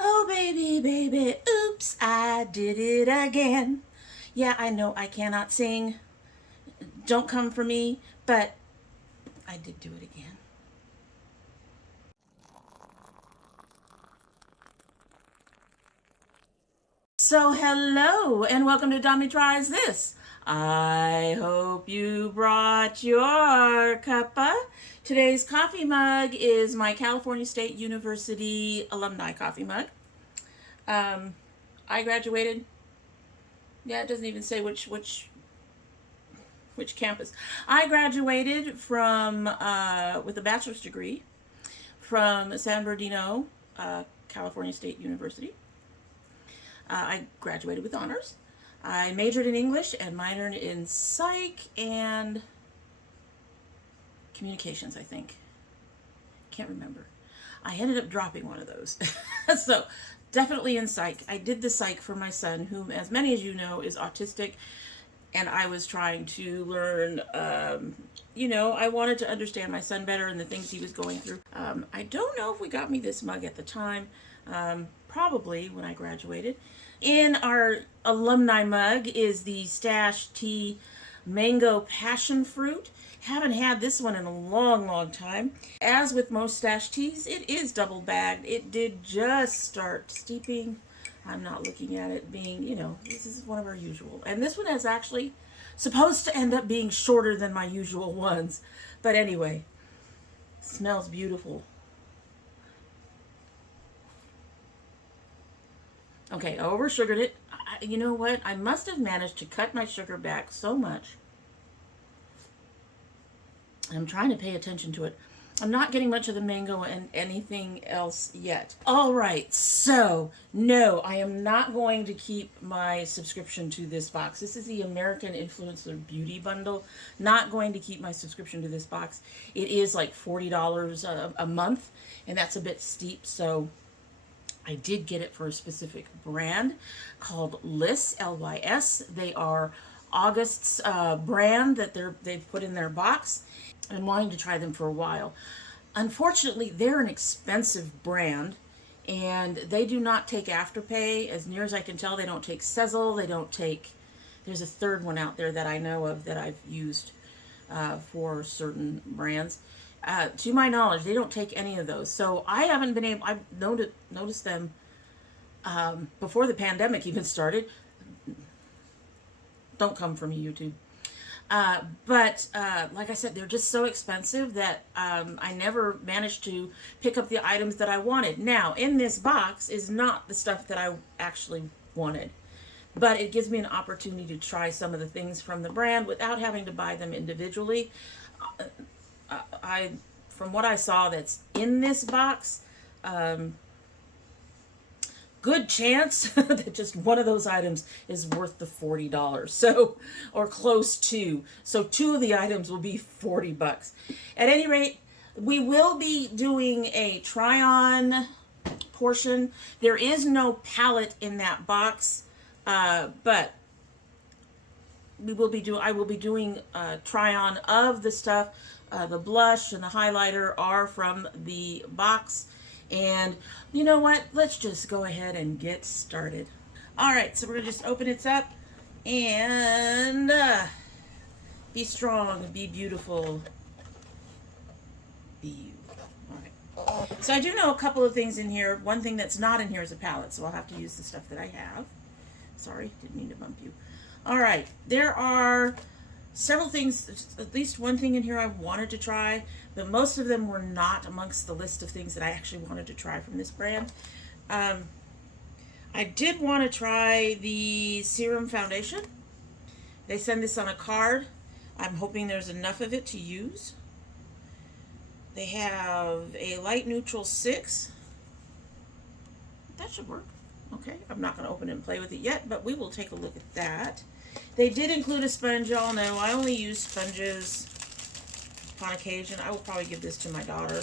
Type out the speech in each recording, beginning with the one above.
Oh, baby, baby, oops, I did it again. Yeah, I know I cannot sing. Don't come for me, but I did do it again. So, hello, and welcome to domytriesthis. I hope you brought your cuppa. Today's coffee mug is my California State University alumni coffee mug. I graduated. Yeah, it doesn't even say which campus. I graduated from with a bachelor's degree from San Bernardino, California State University. I graduated with honors. I majored in English and minored in psych and communications, I think. Can't remember. I ended up dropping one of those. So, definitely in psych. I did the psych for my son, whom, as many as you know, is autistic. And I was trying to learn, I wanted to understand my son better and the things he was going through. I don't know if we got me this mug at the time. Probably when I graduated. In our alumni mug is the Stash Tea Mango Passionfruit. Haven't had this one in a long time. As with most Stash Teas, it is double bagged. It did just start steeping. I'm not looking at it being, this is one of our usual. And this one is actually supposed to end up being shorter than my usual ones. But anyway, smells beautiful. Okay, I over sugared it. You know what? I must have managed to cut my sugar back so much. I'm trying to pay attention to it. I'm not getting much of the mango and anything else yet. All right, so no, I am not going to keep my subscription to this box. This is the American Influencer Beauty Bundle. Not going to keep my subscription to this box. It is like $40 a month, and that's a bit steep, so I did get it for a specific brand called L.ys, L-Y-S. They are August's brand that they've put in their box. I'm wanting to try them for a while. Unfortunately, they're an expensive brand, and they do not take Afterpay. As near as I can tell, they don't take Sezzle. They don't take... There's a third one out there that I know of that I've used for certain brands. To my knowledge, they don't take any of those. So I haven't been able... I've noticed them before the pandemic even started. Don't come for me, YouTube. But like I said, they're just so expensive that I never managed to pick up the items that I wanted. Now, in this box is not the stuff that I actually wanted, but it gives me an opportunity to try some of the things from the brand without having to buy them individually. From what I saw that's in this box, good chance that just one of those items is worth the $40. So, or close to. So 2 of the items will be $40. At any rate, we will be doing a try-on portion. There is no palette in that box, but I will be doing a try-on of the stuff. The blush and the highlighter are from the box. And you know what? Let's just go ahead and get started. All right, so we're going to just open it up and be strong, be beautiful, be you. All right. So I do know a couple of things in here. One thing that's not in here is a palette, so I'll have to use the stuff that I have. Sorry, didn't mean to bump you. All right, there are several things, at least one thing in here I wanted to try, but most of them were not amongst the list of things that I actually wanted to try from this brand. I did want to try the Serum Foundation. They send this on a card. I'm hoping there's enough of it to use. They have a light neutral 6. That should work. Okay, I'm not going to open it and play with it yet, but we will take a look at that. They did include a sponge. Y'all know I only use sponges on occasion. I will probably give this to my daughter.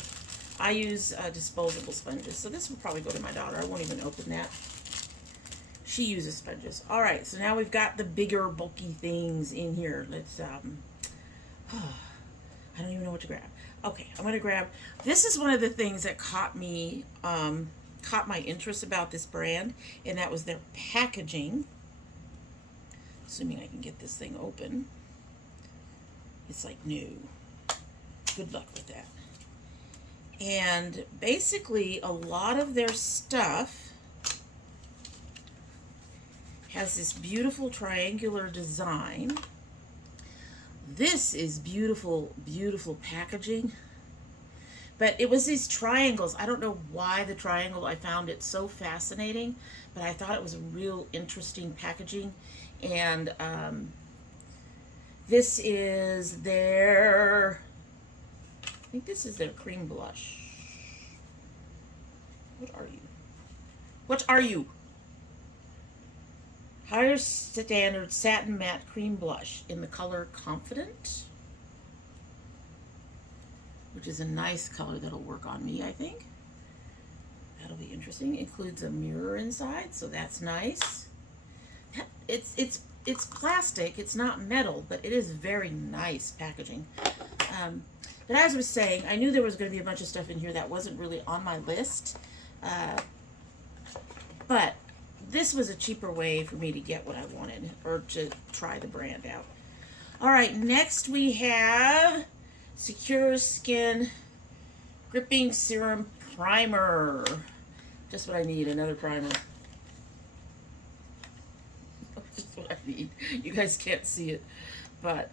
I use disposable sponges, so this will probably go to my daughter. I won't even open that. She uses sponges. All right, so now we've got the bigger, bulky things in here. Let's, I don't even know what to grab. Okay, I'm going to grab, this is one of the things that caught me caught my interest about this brand, and that was their packaging. Assuming I can get this thing open. It's like new. Good luck with that. And basically, a lot of their stuff has this beautiful triangular design. This is beautiful, beautiful packaging. But it was these triangles. I don't know why the triangle, I found it so fascinating, but I thought it was a real interesting packaging. And this is their, I think this is their cream blush. What are you? What are you? Higher Standard Satin Matte Cream Blush in the color Confident, which is a nice color that'll work on me, I think. That'll be interesting. Includes a mirror inside, so that's nice. It's plastic, it's not metal, but it is very nice packaging. But as I was saying, I knew there was going to be a bunch of stuff in here that wasn't really on my list. But this was a cheaper way for me to get what I wanted, or to try the brand out. All right, next we have Secure Skin Gripping Serum Primer. Just what I need, another primer. Just what I need. You guys can't see it, but,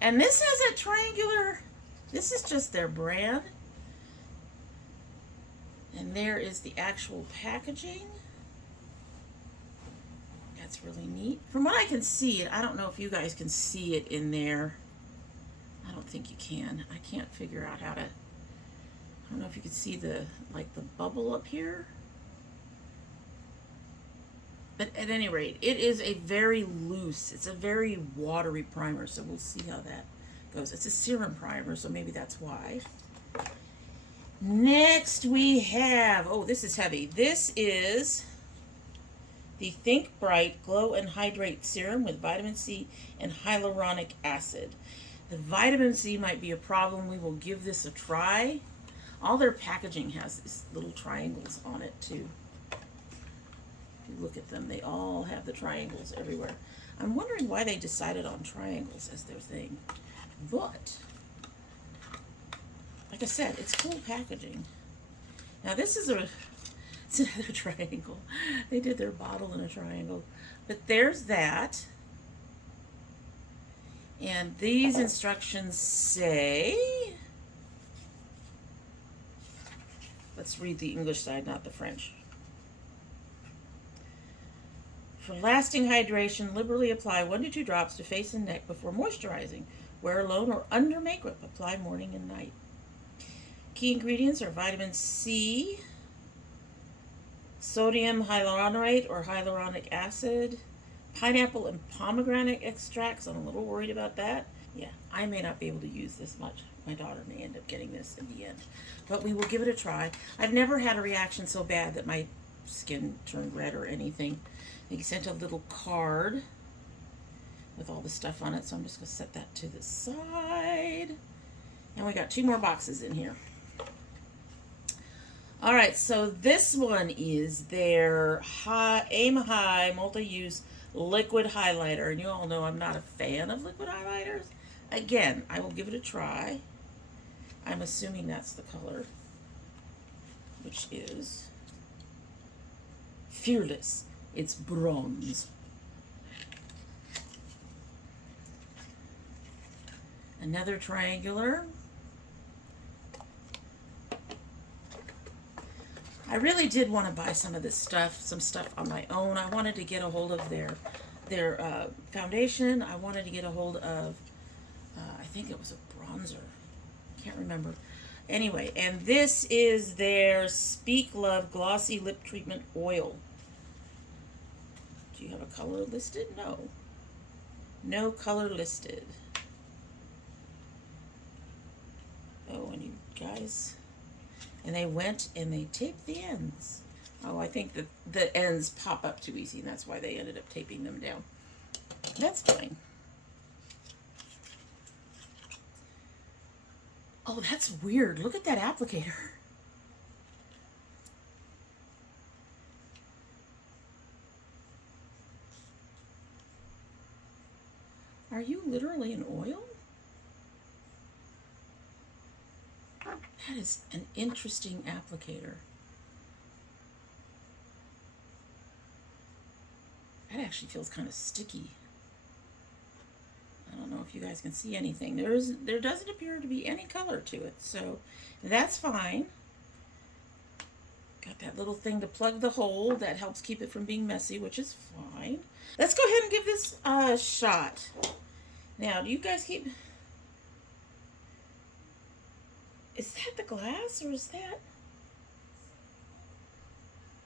and this has a triangular, this is just their brand. And there is the actual packaging. That's really neat. From what I can see, I don't know if you guys can see it in there. I don't think you can. I can't figure out how to, I don't know if you can see the, like the bubble up here. But at any rate, it is a very loose, it's a very watery primer, so we'll see how that goes. It's a serum primer, so maybe that's why. Next we have, oh, this is heavy. This is the Think Bright Glow and Hydrate Serum with vitamin C and hyaluronic acid. The vitamin C might be a problem. We will give this a try. All their packaging has these little triangles on it too. If you look at them, they all have the triangles everywhere. I'm wondering why they decided on triangles as their thing. But, like I said, it's cool packaging. Now this is it's another triangle. They did their bottle in a triangle. But there's that. And these instructions say, let's read the English side, not the French. For lasting hydration, liberally apply 1 to 2 drops to face and neck before moisturizing. Wear alone or under makeup. Apply morning and night. Key ingredients are vitamin C, sodium hyaluronate or hyaluronic acid, pineapple and pomegranate extracts. I'm a little worried about that. Yeah, I may not be able to use this much. My daughter may end up getting this in the end. But we will give it a try. I've never had a reaction so bad that my skin turned red or anything. They sent a little card with all the stuff on it, so I'm just going to set that to the side. And we got 2 more boxes in here. All right, so this one is their Aim High Multi-Use Liquid Highlighter. And you all know I'm not a fan of liquid highlighters. Again, I will give it a try. I'm assuming that's the color, which is Fearless. It's bronze. Another triangular. I really did want to buy some of this stuff, some stuff on my own. I wanted to get a hold of their foundation. I wanted to get a hold of, I think it was a bronzer. Can't remember. Anyway, and this is their Speak Love Glossy Lip Treatment Oil. Do you have a color listed? No. No color listed. Oh, and you guys, and they went and they taped the ends. Oh, I think that the ends pop up too easy, and that's why they ended up taping them down. That's fine. Oh, that's weird. Look at that applicator. Are you literally an oil? That is an interesting applicator. That actually feels kind of sticky. I don't know if you guys can see anything. There doesn't appear to be any color to it, so that's fine. Got that little thing to plug the hole that helps keep it from being messy, which is fine. Let's go ahead and give this a shot. Now, do you guys keep... Is that the glass, or is that...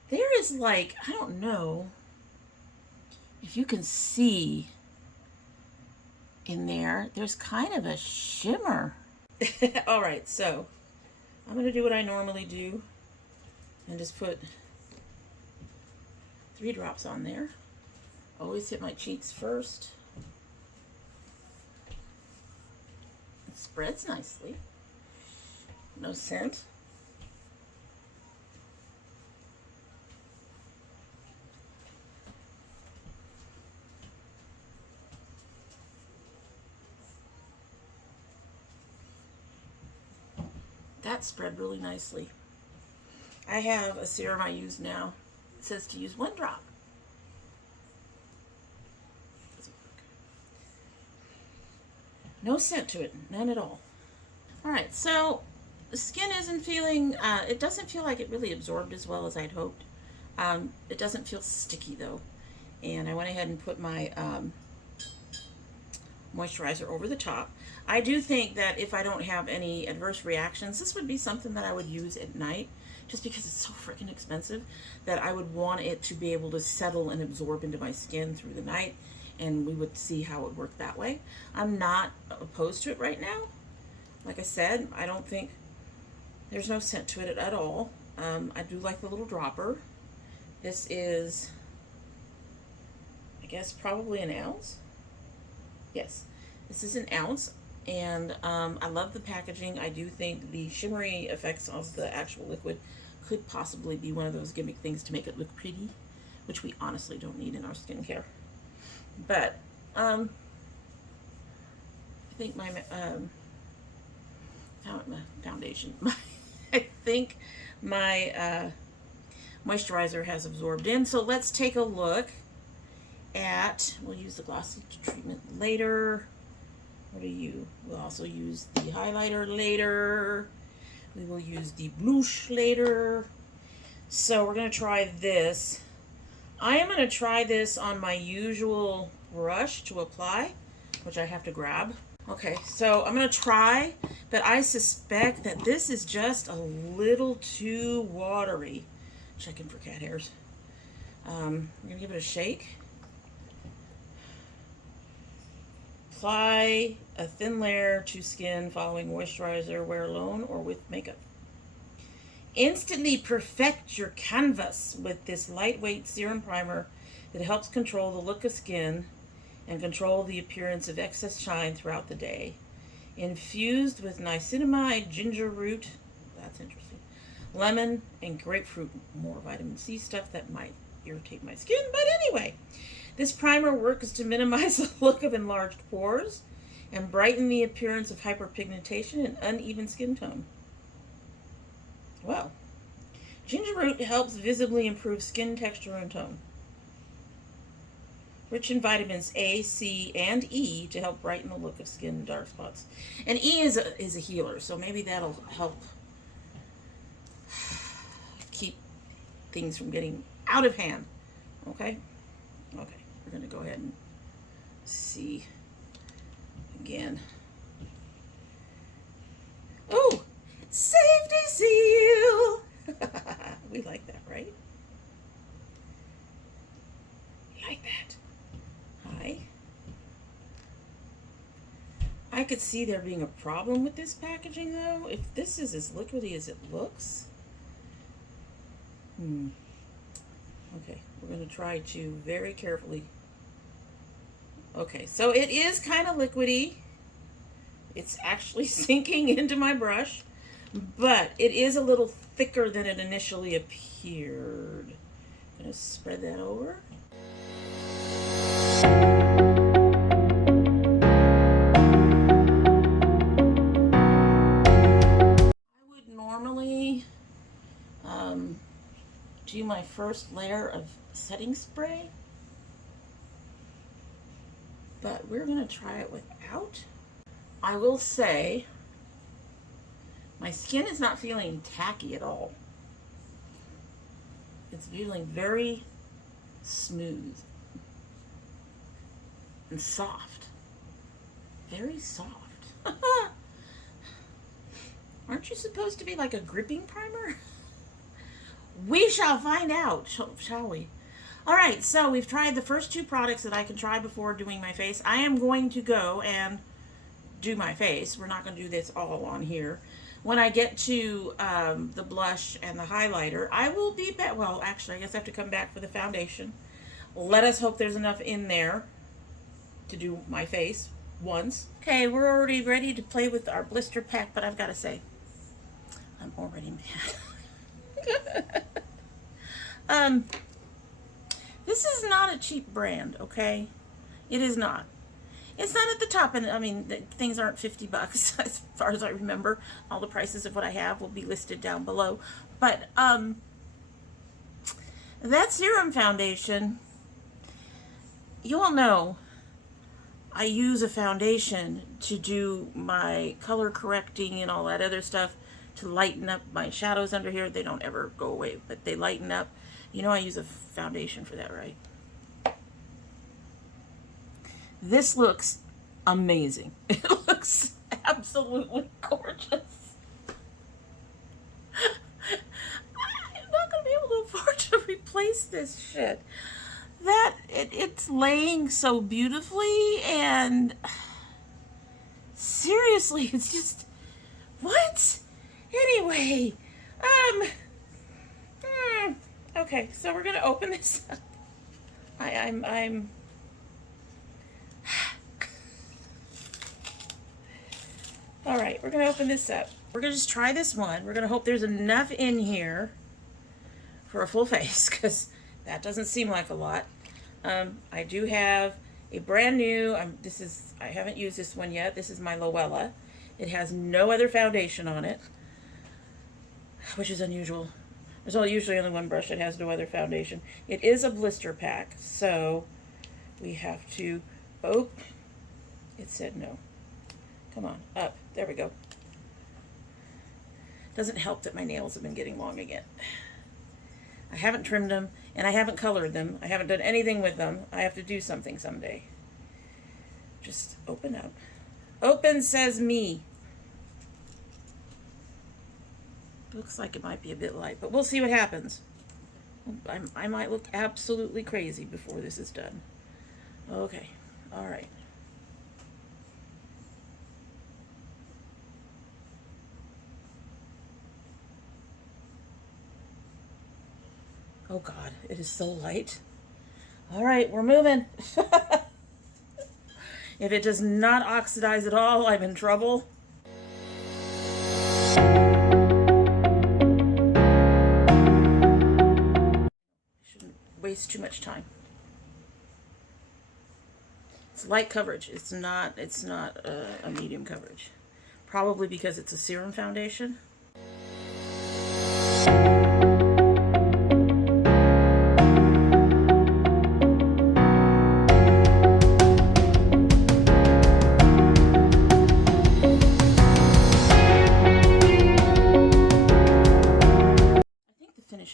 There is like, I don't know if you can see in there, there's kind of a shimmer. All right, so I'm going to do what I normally do and just put 3 drops on there. Always hit my cheeks first. It spreads nicely. No scent. That spread really nicely. I have a serum I use now. It says to use 1 drop. Doesn't work. No scent to it, none at all. All right, so the skin isn't feeling, it doesn't feel like it really absorbed as well as I'd hoped. It doesn't feel sticky though. And I went ahead and put my moisturizer over the top. I do think that if I don't have any adverse reactions, this would be something that I would use at night, just because it's so freaking expensive that I would want it to be able to settle and absorb into my skin through the night, and we would see how it worked that way. I'm not opposed to it right now. Like I said, I don't think there's no scent to it at all. I do like the little dropper. This is, I guess, probably an ounce. Yes, this is an ounce, and I love the packaging. I do think the shimmery effects of the actual liquid could possibly be one of those gimmick things to make it look pretty, which we honestly don't need in our skincare. But I think my foundation, I think my moisturizer has absorbed in. So let's take a look at, we'll use the glossy treatment later. What do you? We'll also use the highlighter later. We will use the blush later. So we're going to try this. I am going to try this on my usual brush to apply, which I have to grab. Okay, so I'm going to try, but I suspect that this is just a little too watery. Checking for cat hairs. We're going to give it a shake. Apply a thin layer to skin following moisturizer, wear alone or with makeup. Instantly perfect your canvas with this lightweight serum primer that helps control the look of skin and control the appearance of excess shine throughout the day. Infused with niacinamide, ginger root, that's interesting, lemon, and grapefruit, more vitamin C stuff that might irritate my skin, but anyway. This primer works to minimize the look of enlarged pores and brighten the appearance of hyperpigmentation and uneven skin tone. Well, ginger root helps visibly improve skin texture and tone. Rich in vitamins A, C, and E to help brighten the look of skin and dark spots. And E is a healer, so maybe that'll help keep things from getting out of hand. Okay? Okay. We're going to go ahead and see again. Oh, safety seal. We like that, right? We like that. Hi. I could see there being a problem with this packaging, though. If this is as liquidy as it looks. Okay, we're going to try to very carefully. Okay, so it is kind of liquidy. It's actually sinking into my brush, but it is a little thicker than it initially appeared. I'm going to spread that over. first layer of setting spray, but we're going to try it without. I will say my skin is not feeling tacky at all. It's feeling very smooth and soft. Very soft. Aren't you supposed to be like a gripping primer? We shall find out, shall we? All right, so we've tried the first two products that I can try before doing my face. I am going to go and do my face. We're not going to do this all on here. When I get to the blush and the highlighter, I will be back. Well, actually, I guess I have to come back for the foundation. Let us hope there's enough in there to do my face once. Okay, we're already ready to play with our blister pack, but I've got to say, I'm already mad. This is not a cheap brand, okay? It is not. It's not at the top, and I mean, things aren't $50 as far as I remember. All the prices of what I have will be listed down below. But that serum foundation, you all know I use a foundation to do my color correcting and all that other stuff, to lighten up my shadows under here. They don't ever go away, but they lighten up. You know I use a foundation for that, right? This looks amazing. It looks absolutely gorgeous. I'm not going to be able to afford to replace this shit. It's laying so beautifully, and seriously, it's just, what? Anyway, okay, so we're gonna open this up. I'm all right, we're gonna open this up. We're gonna just try this one. We're gonna hope there's enough in here for a full face, because that doesn't seem like a lot. I do have a brand new, I haven't used this one yet. This is my Luella. It has no other foundation on it, which is unusual. There's usually only one brush that has no other foundation. It is a blister pack, so we have to, oh, it said no. Come on, up, there we go. Doesn't help that my nails have been getting long again. I haven't trimmed them, and I haven't colored them. I haven't done anything with them. I have to do something someday. Just open up. Open, says me. Looks like it might be a bit light, but we'll see what happens. I might look absolutely crazy before this is done. Okay, all right. Oh God, it is so light. All right, we're moving. If it does not oxidize at all, I'm in trouble. Shouldn't waste too much time. It's light coverage. It's not a medium coverage. Probably because it's a serum foundation.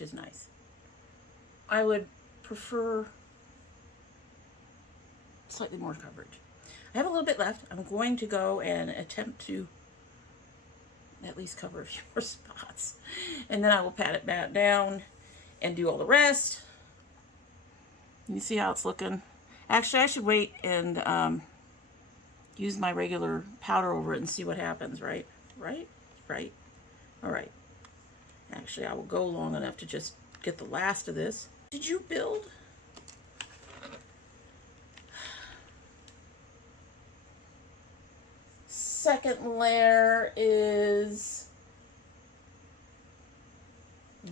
Is nice. I would prefer slightly more coverage. I have a little bit left. I'm going to go and attempt to at least cover a few more spots, and then I will pat it back down and do all the rest. You see how it's looking? Actually, I should wait and use my regular powder over it and see what happens, right? Right? All right. Actually, I will go long enough to just get the last of this. Did you build? Second layer is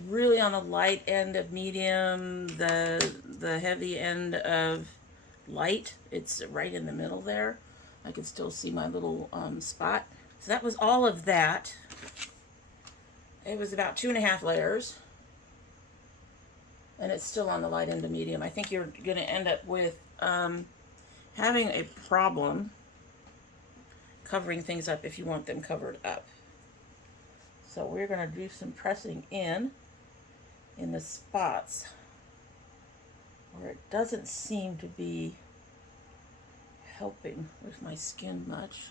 really on the light end of medium, the heavy end of light. It's right in the middle there. I can still see my little spot. So that was all of that. It was about 2.5 layers. and it's still on the light end to medium. I think you're going to end up with having a problem covering things up if you want them covered up. So we're going to do some pressing in the spots where it doesn't seem to be helping with my skin much.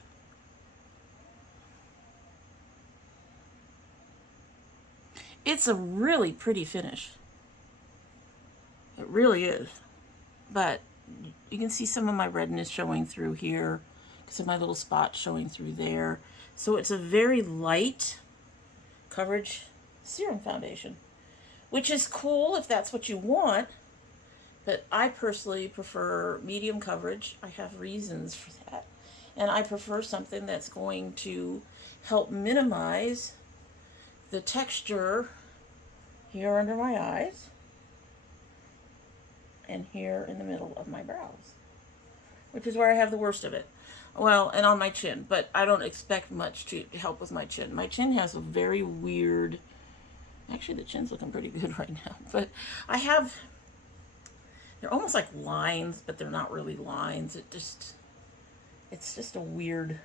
It's a really pretty finish. It really is. But you can see some of my redness showing through here, some of my little spots showing through there. So it's a very light coverage serum foundation, which is cool if that's what you want. But I personally prefer medium coverage. I have reasons for that. And I prefer something that's going to help minimize the texture here under my eyes and here in the middle of my brows, which is where I have the worst of it. Well, and on my chin, but I don't expect much to help with my chin. My chin has a very weird, actually the chin's looking pretty good right now, but I have, they're almost like lines, but they're not really lines. It's just a weird,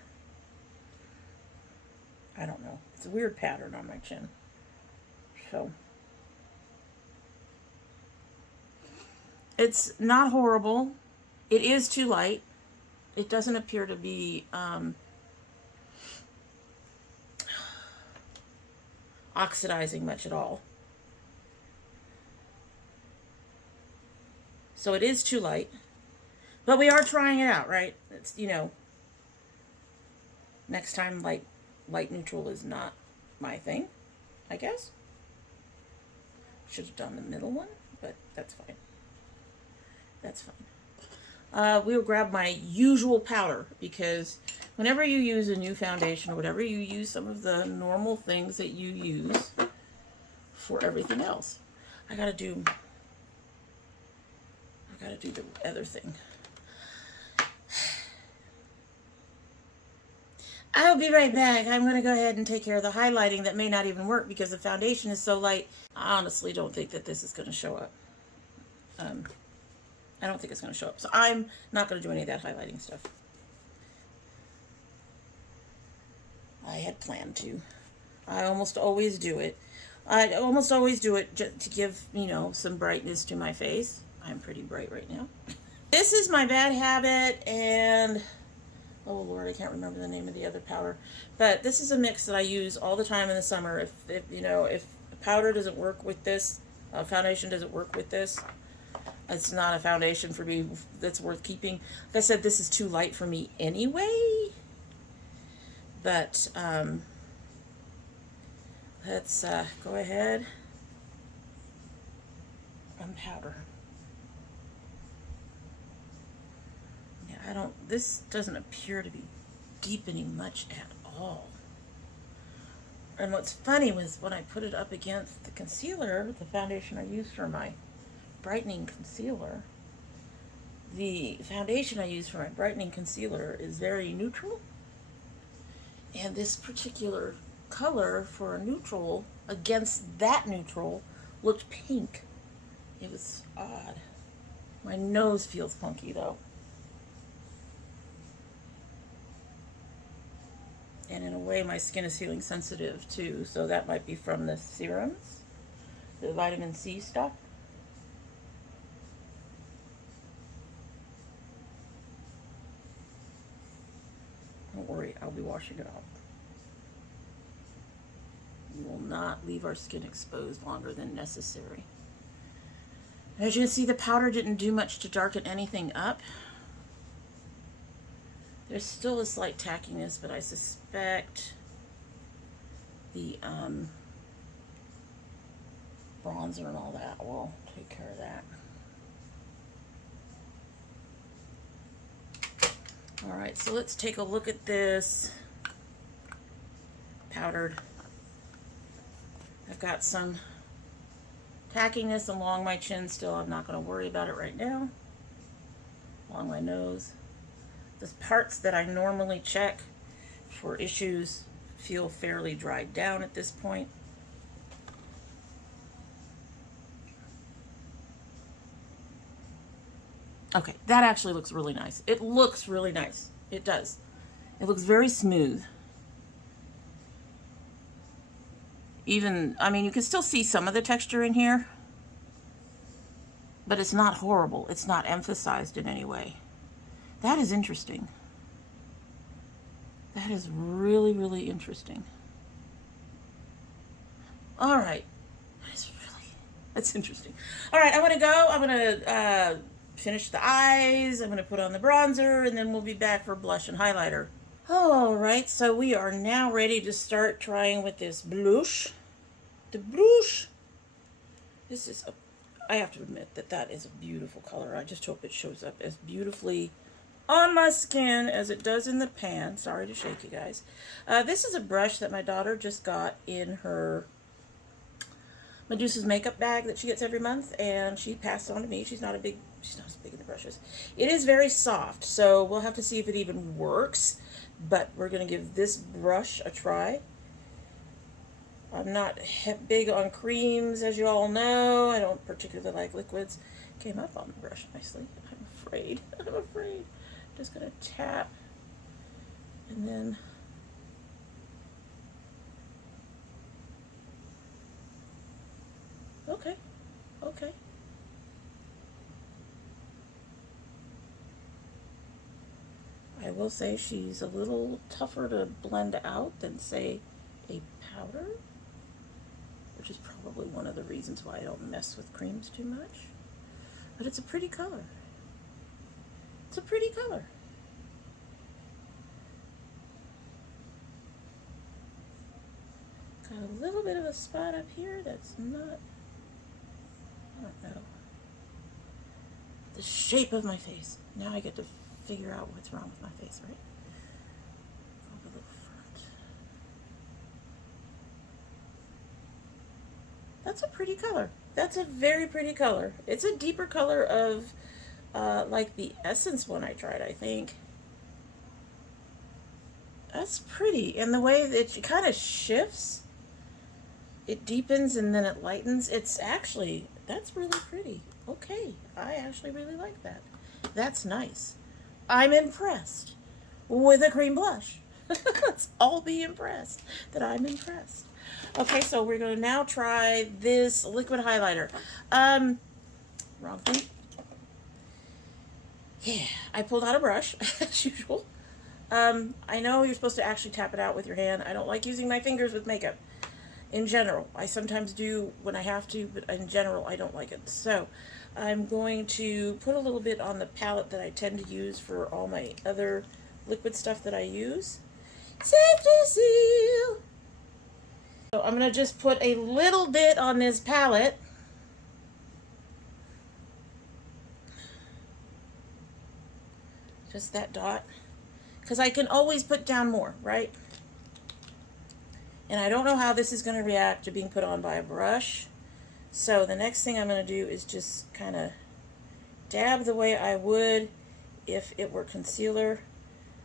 I don't know. It's a weird pattern on my chin. So it's not horrible. It is too light. It doesn't appear to be oxidizing much at all. So it is too light. But we are trying it out, right? It's, you know, next time light neutral is not my thing, I guess. Should have done the middle one, but that's fine. That's fine. We'll grab my usual powder, because whenever you use a new foundation or whatever, you use some of the normal things that you use for everything else. I gotta do the other thing. I'll be right back. I'm going to go ahead and take care of the highlighting that may not even work because the foundation is so light. I honestly don't think that this is going to show up. I don't think it's going to show up. So I'm not going to do any of that highlighting stuff. I had planned to. I almost always do it. I almost always do it just to give, you know, some brightness to my face. I'm pretty bright right now. This is my bad habit, and oh Lord, I can't remember the name of the other powder. But this is a mix that I use all the time in the summer. If you know, if powder doesn't work with this, foundation doesn't work with this, it's not a foundation for me that's worth keeping. Like I said, this is too light for me anyway. But let's go ahead and powder. Yeah, this doesn't appear to be deepening much at all. And what's funny was when I put it up against the concealer, the foundation I used for my brightening concealer, the foundation I use for my brightening concealer is very neutral. And this particular color for a neutral against that neutral looked pink. It was odd. My nose feels funky though. And in a way, my skin is feeling sensitive too, so that might be from the serums, the vitamin C stuff. Don't worry, I'll be washing it off. We will not leave our skin exposed longer than necessary. As you can see, the powder didn't do much to darken anything up. There's still a slight tackiness, but I suspect the bronzer and all that will take care of that. Alright, so let's take a look at this powdered. I've got some tackiness along my chin still. I'm not going to worry about it right now. Along my nose. The parts that I normally check for issues feel fairly dried down at this point. Okay, that actually looks really nice. It looks really nice. It does. It looks very smooth. Even, I mean, you can still see some of the texture in here, but it's not horrible. It's not emphasized in any way. That is interesting. That is really, really interesting. All right. That's interesting. All right, I'm going to go. I'm going to finish the eyes. I'm going to put on the bronzer, and then we'll be back for blush and highlighter. All right, so we are now ready to start trying with this blush. The blush. This is, I have to admit that that is a beautiful color. I just hope it shows up as beautifully on my skin as it does in the pan. Sorry to shake you guys. This is a brush that my daughter just got in her Medusa's makeup bag that she gets every month, and she passed it on to me. She's not as big in the brushes. It is very soft, so we'll have to see if it even works, but we're going to give this brush a try. I'm not big on creams, as you all know. I don't particularly like liquids. Came up on the brush nicely. I'm afraid. I'm afraid. Just going to tap, and then okay, okay. I will say she's a little tougher to blend out than, say, a powder, which is probably one of the reasons why I don't mess with creams too much. But it's a pretty color. It's a pretty color. Got a little bit of a spot up here that's not, I don't know, the shape of my face. Now I get to figure out what's wrong with my face, right? Go to the front. That's a pretty color. That's a very pretty color. It's a deeper color of like the Essence one I tried, I think. That's pretty. And the way that it kind of shifts, it deepens and then it lightens. It's actually, that's really pretty. Okay, I actually really like that. That's nice. I'm impressed with a cream blush. Let's all be impressed that I'm impressed. Okay, so we're going to now try this liquid highlighter. Wrong thing. Yeah, I pulled out a brush, as usual. I know you're supposed to actually tap it out with your hand. I don't like using my fingers with makeup. In general, I sometimes do when I have to, but in general, I don't like it. So, I'm going to put a little bit on the palette that I tend to use for all my other liquid stuff that I use. Safety seal! So, I'm going to just put a little bit on this palette. Just that dot. Because I can always put down more, right? And I don't know how this is going to react to being put on by a brush. So the next thing I'm going to do is just kind of dab the way I would if it were concealer.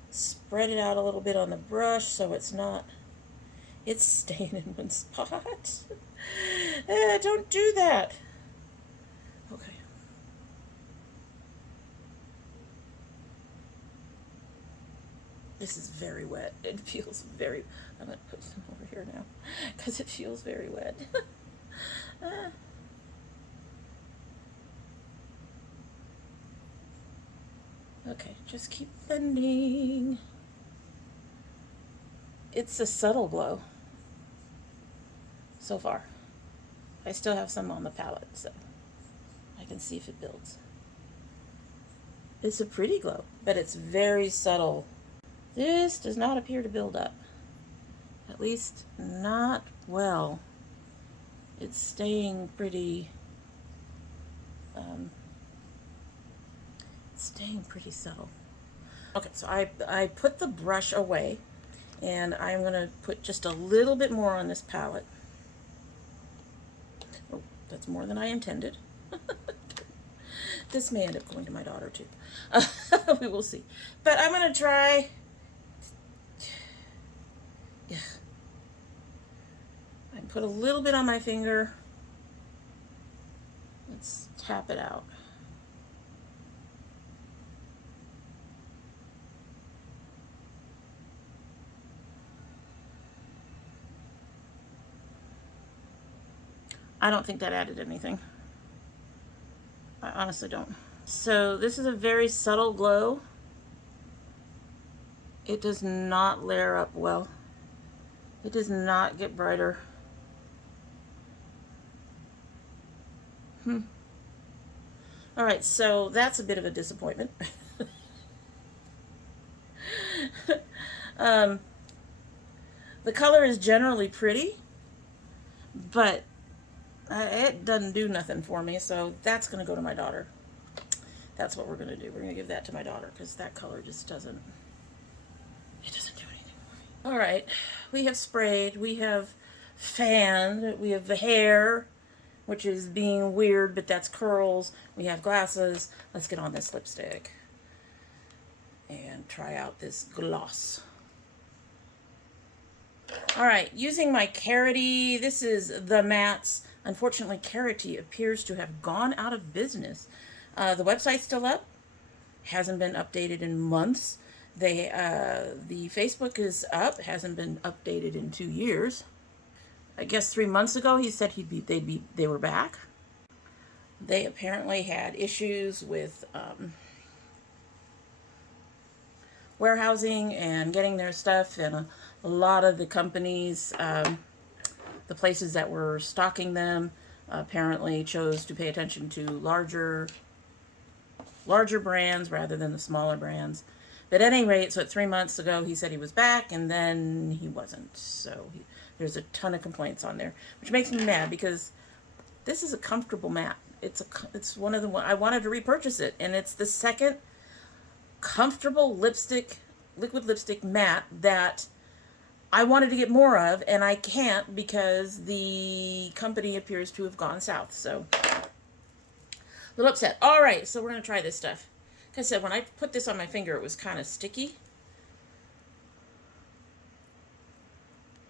Spread it out a little bit on the brush so it's not, it's staying in one spot. Don't do that. Okay. This is very wet. It feels very, I'm going to put some over here now because it feels very wet. Okay, just keep blending. It's a subtle glow so far. I still have some on the palette, so I can see if it builds. It's a pretty glow, but it's very subtle. This does not appear to build up. At least not well. It's staying pretty, subtle. Okay, so I put the brush away, and I'm going to put just a little bit more on this palette. Oh, that's more than I intended. This may end up going to my daughter, too. We will see. But I'm going to try... Yeah. I put a little bit on my finger. Let's tap it out. I don't think that added anything. I honestly don't. So this is a very subtle glow. It does not layer up well. It does not get brighter. All right, so that's a bit of a disappointment. The color is generally pretty, but it doesn't do nothing for me, so that's going to go to my daughter. That's what we're going to do. We're going to give that to my daughter because that color just doesn't, it doesn't do anything for me. All right, we have sprayed, we have fanned, we have the hair, which is being weird, but that's curls. We have glasses. Let's get on this lipstick and try out this gloss. All right, using my Carity. This is the mattes. Unfortunately, Carity appears to have gone out of business. The website's still up. Hasn't been updated in months. The Facebook is up. Hasn't been updated in 2 years. I guess 3 months ago he said they were back. They apparently had issues with warehousing and getting their stuff, and a lot of the companies, the places that were stocking them, apparently chose to pay attention to larger brands rather than the smaller brands. But at any rate, so at 3 months ago he said he was back, and then he wasn't. So there's a ton of complaints on there, which makes me mad because this is a comfortable matte. It's one of the I wanted to repurchase it, and it's the second comfortable liquid lipstick matte that I wanted to get more of, and I can't because the company appears to have gone south. So a little upset. All right, so we're gonna try this stuff. Like I said, when I put this on my finger, it was kind of sticky.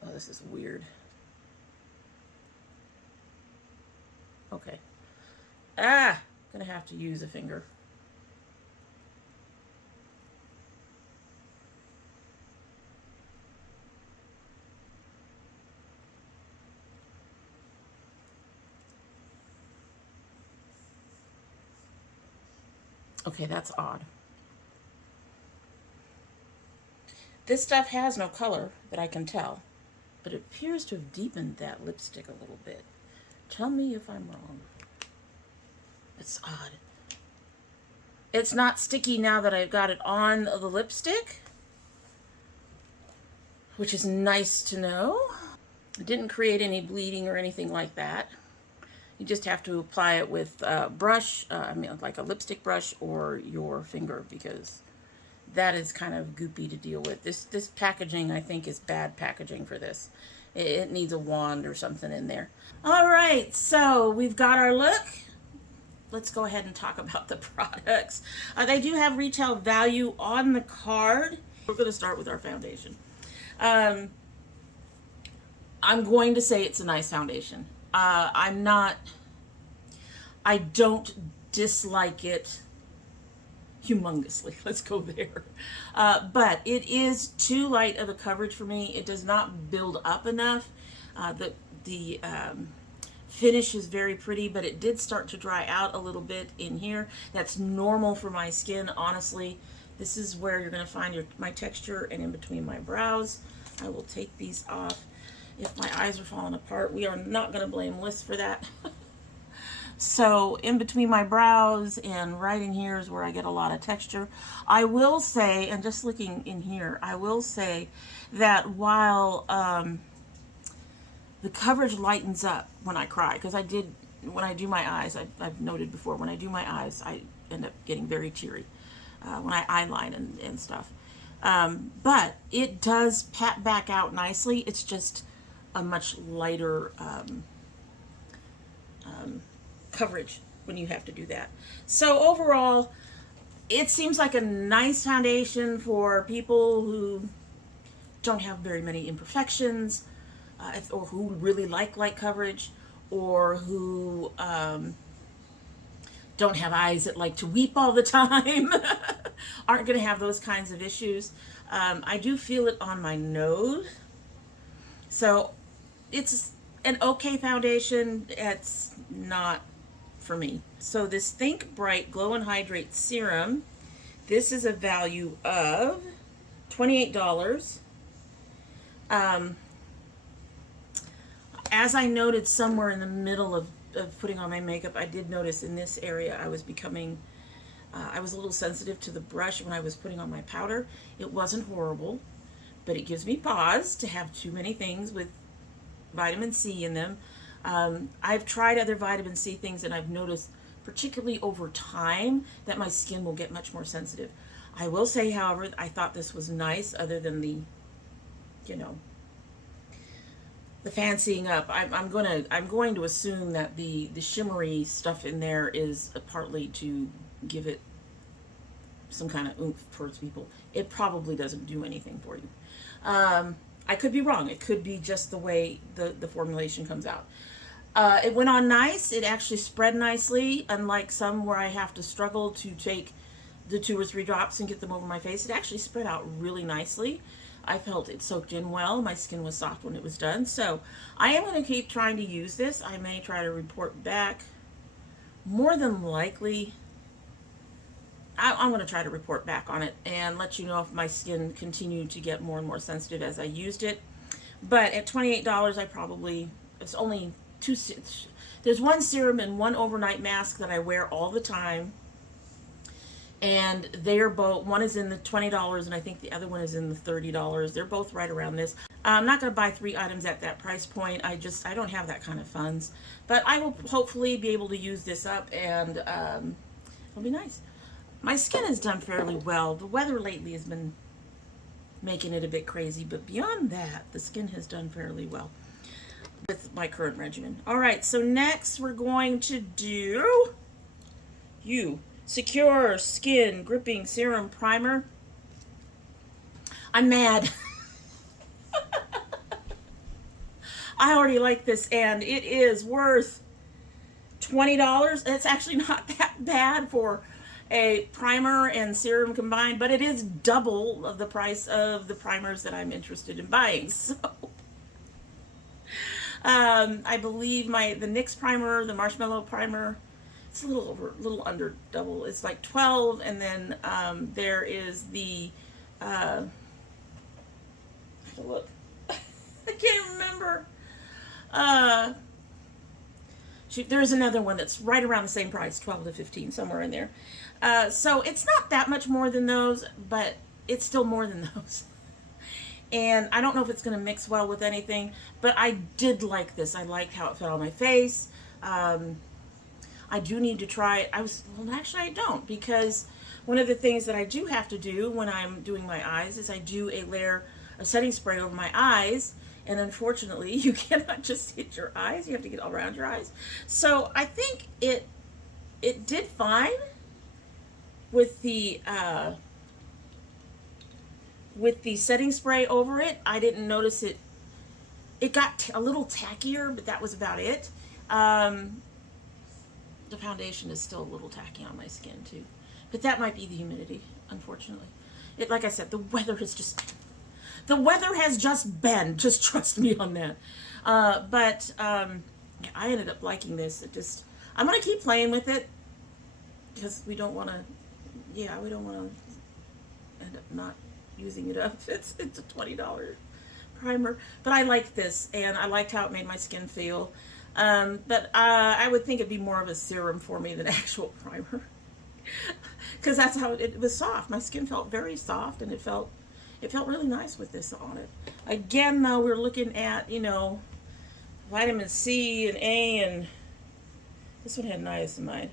Oh, this is weird. Okay. Gonna have to use a finger. Okay, that's odd. This stuff has no color that I can tell, but it appears to have deepened that lipstick a little bit. Tell me if I'm wrong. It's odd. It's not sticky now that I've got it on the lipstick, which is nice to know. It didn't create any bleeding or anything like that. You just have to apply it with a brush, like a lipstick brush or your finger, because that is kind of goopy to deal with. This packaging, I think, is bad packaging for this. It needs a wand or something in there. All right, so we've got our look. Let's go ahead and talk about the products. They do have retail value on the card. We're going to start with our foundation. I'm going to say it's a nice foundation. I don't dislike it humongously. Let's go there. But it is too light of a coverage for me. It does not build up enough. The finish is very pretty, but it did start to dry out a little bit in here. That's normal for my skin, honestly. This is where you're going to find my texture, and in between my brows. I will take these off. If my eyes are falling apart, we are not going to blame Liz for that. So in between my brows and right in here is where I get a lot of texture. I will say, and just looking in here, I will say that while the coverage lightens up when I cry, because when I do my eyes, I've noted before, when I do my eyes, I end up getting very teary when I eyeline and stuff. But it does pat back out nicely. It's just a much lighter coverage when you have to do that. So overall, it seems like a nice foundation for people who don't have very many imperfections, or who really like light coverage, or who don't have eyes that like to weep all the time, aren't going to have those kinds of issues. I do feel it on my nose, so it's an okay foundation. It's not for me. So this Think Bright Glow and Hydrate Serum, this is a value of $28. As I noted somewhere in the middle of putting on my makeup, I did notice in this area I was becoming, I was a little sensitive to the brush when I was putting on my powder. It wasn't horrible, but it gives me pause to have too many things with vitamin C in them. I've tried other vitamin C things and I've noticed, particularly over time, that my skin will get much more sensitive. I will say, however, I thought this was nice, other than the, you know, the fancying up. I'm going to assume that the shimmery stuff in there is partly to give it some kind of oomph towards people. It probably doesn't do anything for you. I could be wrong. It could be just the way the formulation comes out. It went on nice. It actually spread nicely, unlike some where I have to struggle to take the 2 or 3 drops and get them over my face. It actually spread out really nicely. I felt it soaked in well. My skin was soft when it was done. So I am going to keep trying to use this. I may try to report back. More than likely, I'm going to try to report back on it and let you know if my skin continued to get more and more sensitive as I used it. But at $28, I probably, it's only 2, there's 1 serum and 1 overnight mask that I wear all the time. And they're both, one is in the $20 and I think the other one is in the $30. They're both right around this. I'm not going to buy 3 items at that price point. I don't have that kind of funds. But I will hopefully be able to use this up, and it'll be nice. My skin has done fairly well. The weather lately has been making it a bit crazy, but beyond that, the skin has done fairly well with my current regimen. All right, so next we're going to do Secure Skin Gripping Serum Primer. I'm mad. I already like this, and it is worth $20. It's actually not that bad for a primer and serum combined, but it is double of the price of the primers that I'm interested in buying. So I believe the NYX primer, the Marshmallow primer, it's a little under double. It's like 12, and then there is the look. I can't remember. There's another one that's right around the same price, 12 to 15, somewhere in there. So it's not that much more than those, but it's still more than those. And I don't know if it's going to mix well with anything, but I did like this. I liked how it felt on my face. I do need to try it. Well, actually I don't, because one of the things that I do have to do when I'm doing my eyes is I do a layer of setting spray over my eyes, and unfortunately you cannot just hit your eyes, you have to get all around your eyes. So I think it did fine with the setting spray over it. I didn't notice it got a little tackier, but that was about it. The foundation is still a little tacky on my skin too, but that might be the humidity, unfortunately. Like I said, the weather has just been, just trust me on that. But I ended up liking this. I'm gonna keep playing with it, because we don't want to end up not using it up. It's a $20 primer, but I liked this, and I liked how it made my skin feel. But I would think it'd be more of a serum for me than actual primer, because that's how it was soft. My skin felt very soft, and it felt really nice with this on it. Again, though, we're looking at, vitamin C and A, and this one had niacinamide.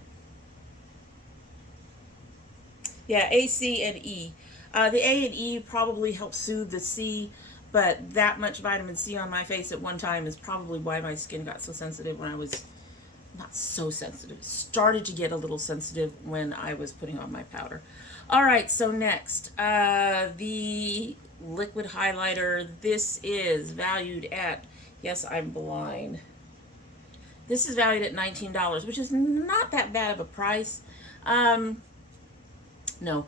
Yeah, A, C, and E. The A and E probably help soothe the C, but that much vitamin C on my face at one time is probably why my skin got so sensitive when I was not so sensitive. It started to get a little sensitive when I was putting on my powder. All right, so next, the liquid highlighter. This is valued at, yes, I'm blind. This is valued at $19, which is not that bad of a price. No.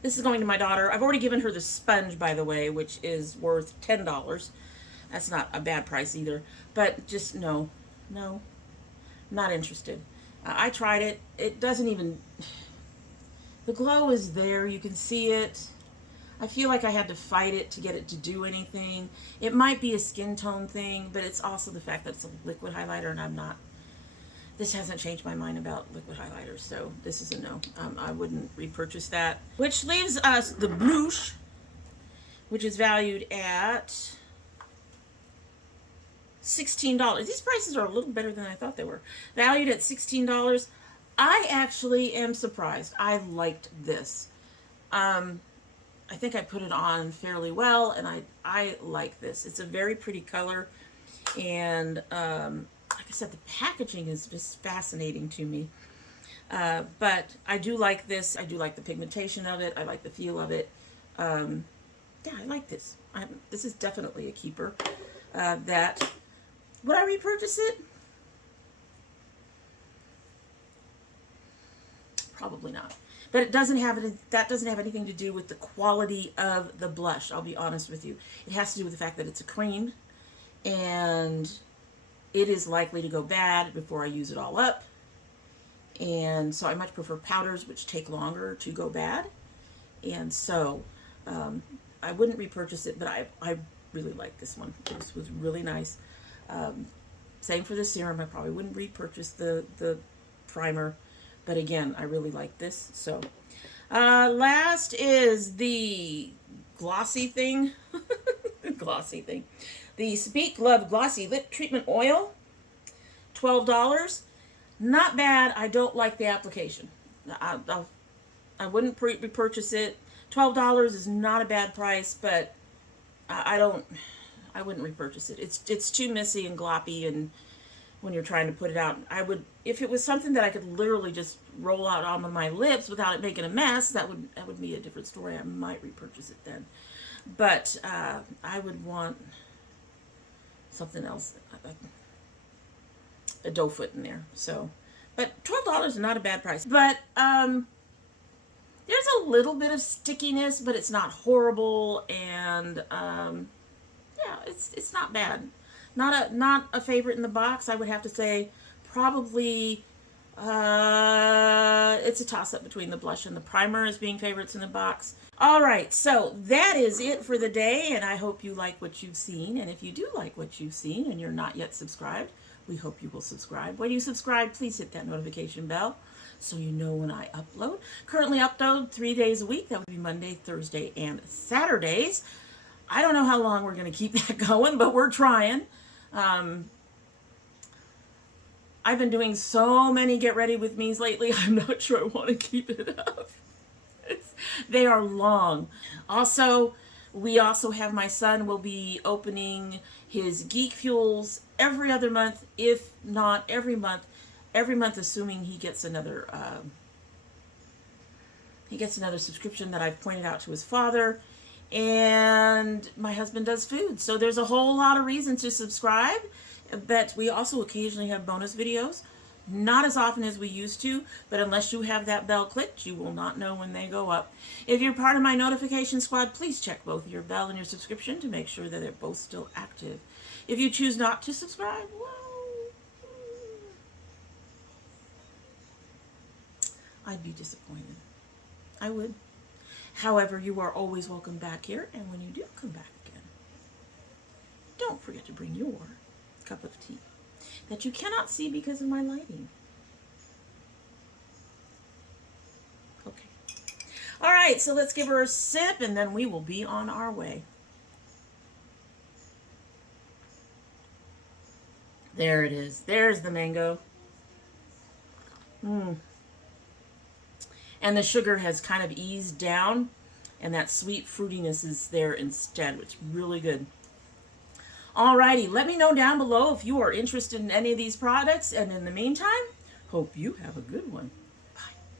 This is going to my daughter. I've already given her the sponge, by the way, which is worth $10. That's not a bad price either. But just no, not interested. I tried it. It doesn't even, the glow is there. You can see it. I feel like I had to fight it to get it to do anything. It might be a skin tone thing, but it's also the fact that it's a liquid highlighter, and I'm not, this hasn't changed my mind about liquid highlighters, so this is a no. I wouldn't repurchase that. Which leaves us the blush, which is valued at $16. These prices are a little better than I thought they were. Valued at $16. I actually am surprised. I liked this. I think I put it on fairly well, and I like this. It's a very pretty color, and like I said, the packaging is just fascinating to me. But I do like this. I do like the pigmentation of it. I like the feel of it. Yeah, I like this. This is definitely a keeper. Would I repurchase it? Probably not. But it doesn't have that doesn't have anything to do with the quality of the blush. I'll be honest with you. It has to do with the fact that it's a cream, and it is likely to go bad before I use it all up. And so I much prefer powders, which take longer to go bad. And so I wouldn't repurchase it, but I really like this one. This was really nice. Same for the serum. I probably wouldn't repurchase the primer. But again, I really like this. So, last is the glossy thing. Glossy thing. The Speak Love Glossy Lip Treatment Oil. $12. Not bad. I don't like the application. I wouldn't repurchase it. $12 is not a bad price, but I wouldn't repurchase it. It's too messy and gloppy, and when you're trying to put it out, I would, if it was something that I could literally just roll out onto my lips without it making a mess, that would be a different story. I might repurchase it then. But I would want something else, a doe foot in there. So, but $12 is not a bad price. But there's a little bit of stickiness, but it's not horrible, and yeah, it's not bad. Not a favorite in the box. I would have to say probably it's a toss-up between the blush and the primer as being favorites in the box. All right, so that is it for the day, and I hope you like what you've seen. And if you do like what you've seen and you're not yet subscribed, we hope you will subscribe. When you subscribe, please hit that notification bell so you know when I upload. Currently upload 3 days a week. That would be Monday, Thursday, and Saturdays. I don't know how long we're going to keep that going, but we're trying. I've been doing so many get ready with me's lately. I'm not sure I want to keep it up. They are long. Also, we also have my son will be opening his Geek Fuels every other month, if not every month. Every month, assuming he gets another subscription that I've pointed out to his father. And my husband does food, so there's a whole lot of reasons to subscribe. But we also occasionally have bonus videos, not as often as we used to, but unless you have that bell clicked, you will not know when they go up. If you're part of my notification squad, please check both your bell and your subscription to make sure that they're both still active. If you choose not to subscribe, well, I'd be disappointed. I would. However, you are always welcome back here, and when you do come back again, don't forget to bring your cup of tea that you cannot see because of my lighting. Okay. All right, so let's give her a sip, and then we will be on our way. There it is. There's the mango. And the sugar has kind of eased down, and that sweet fruitiness is there instead, which is really good. Alrighty, let me know down below if you are interested in any of these products, and in the meantime, hope you have a good one.